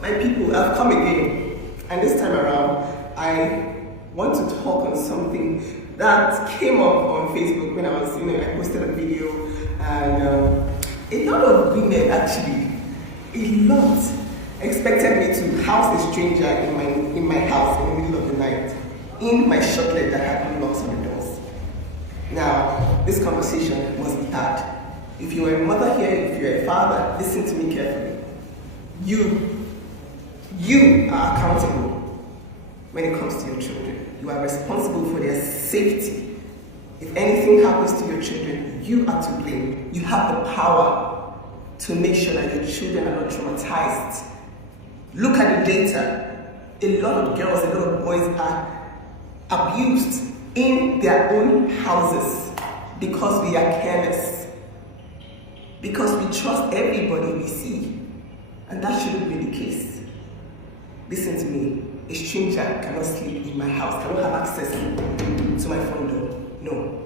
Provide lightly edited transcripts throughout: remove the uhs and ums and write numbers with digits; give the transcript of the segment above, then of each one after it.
My people, I've come again, and this time around, I want to talk on something that came up on Facebook when I was, I posted a video, and a lot of women actually, expected me to house a stranger in my house in the middle of the night, in my ckèð that had no locks on the doors. Now, this conversation must be had. If you're a mother here, if you're a father, listen to me carefully. You are accountable when it comes to your children. You are responsible for their safety. If anything happens to your children, you are to blame. You have the power to make sure that your children are not traumatized. Look at the data. A lot of girls, a lot of boys are abused in their own houses because we are careless. Because we trust everybody we see. And that shouldn't be the case. Listen to me. A stranger cannot sleep in my house, cannot have access to my front door. No.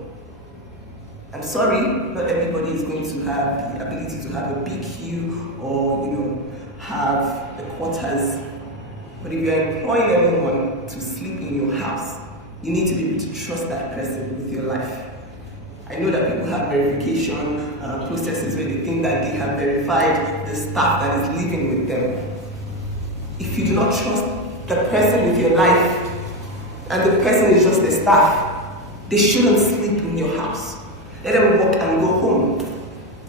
I'm sorry, not everybody is going to have the ability to have a BQ or, have the quarters. But if you're employing anyone to sleep in your house, you need to be able to trust that person with your life. I know that people have verification processes where they think that they have verified the staff that is living with them. If you do not trust the person with your life, and the person is just the staff, they shouldn't sleep in your house. Let them walk and go home.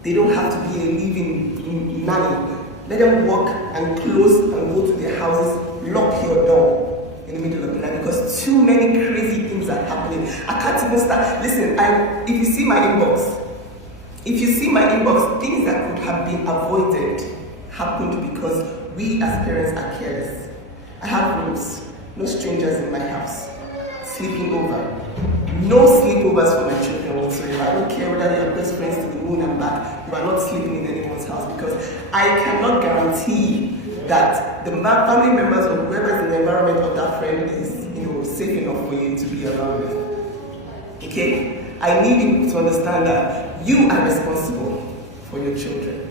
They don't have to be a living nanny. Let them walk and close and go to their houses, lock your door in the middle of the night, because too many crazy things are happening. I can't even start. Listen, if you see my inbox, things that could have been avoided happened because we as parents are careless. I have rules. No strangers in my house. Sleeping over. No sleepovers for my children whatsoever. I don't care whether they are best friends to the moon and back. You are not sleeping in anyone's house, because I cannot guarantee that the family members or whoever is in the environment of that friend is, safe enough for you to be around with. Okay? I need you to understand that you are responsible for your children.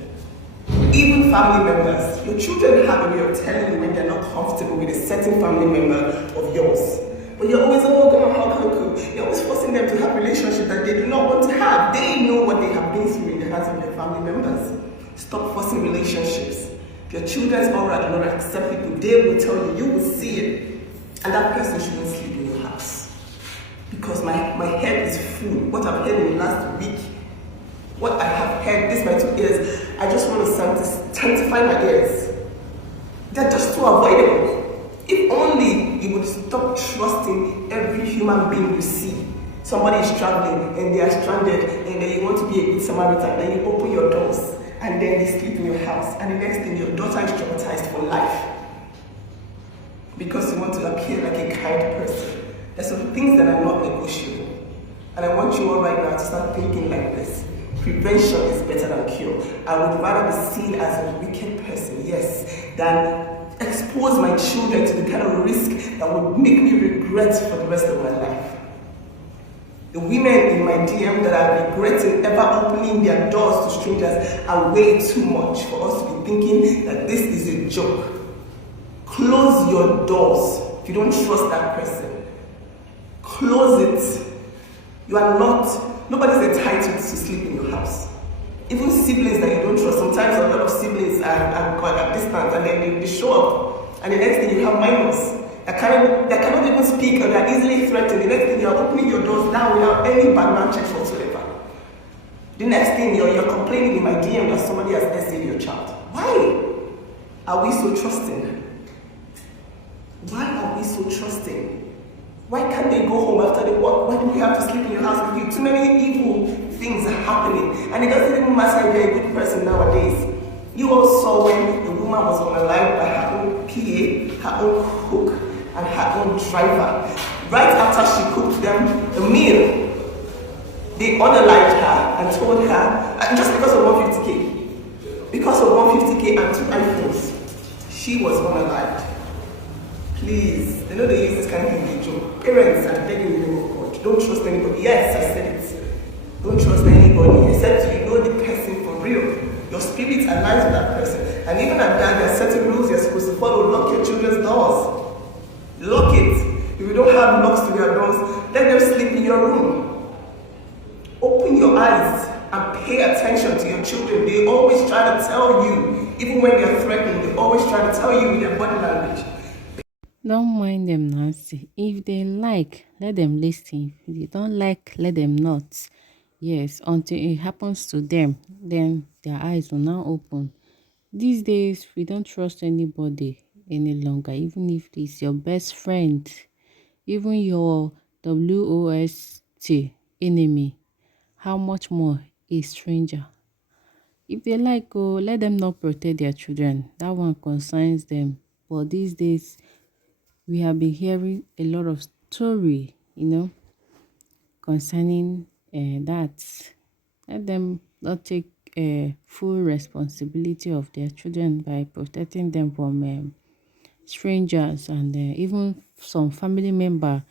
Even family members, your children have a way of telling you when they're not comfortable with a certain family member of yours. But you're always, you're always forcing them to have relationships that they do not want to have. They know what they have been through in the hands of their family members. Stop forcing relationships. If your children's aura do not accept people, they will tell you, you will see it. And that person shouldn't sleep in your house. Because my head is full. What I've heard in the last week, what I have heard, this my 2 ears, I just want to sanctify my ears. They're just too avoidable. If only you would stop trusting every human being you see. Somebody is traveling and they are stranded, and then you want to be a good Samaritan, then you open your doors and then they sleep in your house, and the next thing your daughter is traumatized for life. Because you want to appear like a kind person. There's some things that are not negotiable. And I want you all right now to start thinking like this. Prevention is better than cure. I would rather be seen as a wicked person, yes, than expose my children to the kind of risk that would make me regret for the rest of my life. The women in my DM that are regretting ever opening their doors to strangers are way too much for us to be thinking that this is a joke. Close your doors if you don't trust that person. Close it. You are not, nobody's entitled to sleep in your house. Even siblings that you don't trust, sometimes a lot of siblings are distant, and then they show up, and the next thing you have minors that cannot even speak, or they are easily threatened. The next thing you are opening your doors down without any background checks whatsoever. The next thing you're complaining in my DM that somebody has SA'd your child. Why are we so trusting? Why are we so trusting? Why can't they go home after they work? Why do we have to sleep in your house with you? Too many evil things are happening. And it doesn't even matter if you're a good person nowadays. You all saw when the woman was unalived by her own PA, her own cook, and her own driver. Right after she cooked them a meal, they unalived her and told her, just because of 150K. Because of 150K and 2 iPhones, she was unalived. Please, they know they use this kind of thing to joke. Parents, I'm begging you in the name of God, don't trust anybody. Yes, I said it. Don't trust anybody except you know the person for real. Your spirit aligns with that person. And even at that, there are certain rules you're supposed to follow. Lock it. If you don't have locks to your doors, let them sleep in your room. Open your eyes and pay attention to your children. They always try to tell you, even when they're threatening, they always try to tell you with their body language. Don't mind them, Nancy. If they like, let them listen. If they don't like, let them not. Yes, until it happens to them, then their eyes will now open. These days, we don't trust anybody any longer, even if it's your best friend, even your WOST enemy. How much more a stranger? If they like, go, let them not protect their children. That one concerns them. But these days, we have been hearing a lot of story, concerning that. Let them not take full responsibility of their children by protecting them from strangers and even some family member,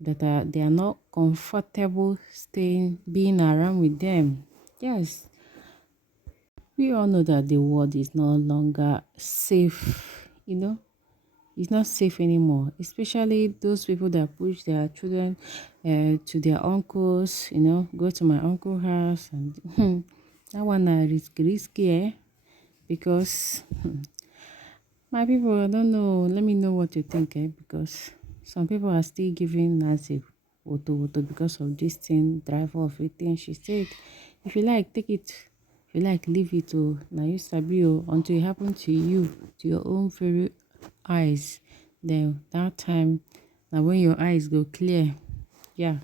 that they are not comfortable staying being around with them. Yes, we all know that the world is no longer safe. It's not safe anymore, especially those people that push their children to their uncles, go to my uncle house, and that one risky, because my people, I don't know, let me know what you think, because some people are still giving Nancy woto because of this thing, driver of a thing. She said, if you like, take it. If you like, leave it. Oh, now you sabi, until it happen to you, to your own very eyes. Then that time, now when your eyes go clear, yeah.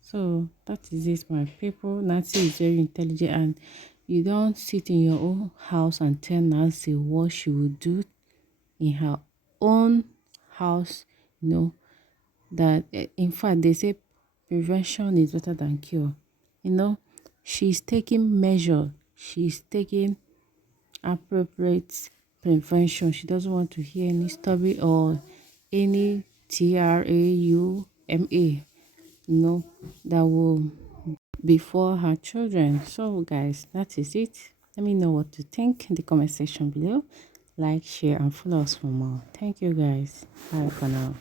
So that is it, my people. Nancy is very intelligent, and you don't sit in your own house and tell Nancy what she will do in her own house. That in fact they say prevention is better than cure. She's taking measure. She's taking appropriate prevention. She doesn't want to hear any story or any trauma, that will before her children. So guys, that is it. Let me know what you think in the comment section below. Like, share, and follow us for more. Thank you guys. Bye for now.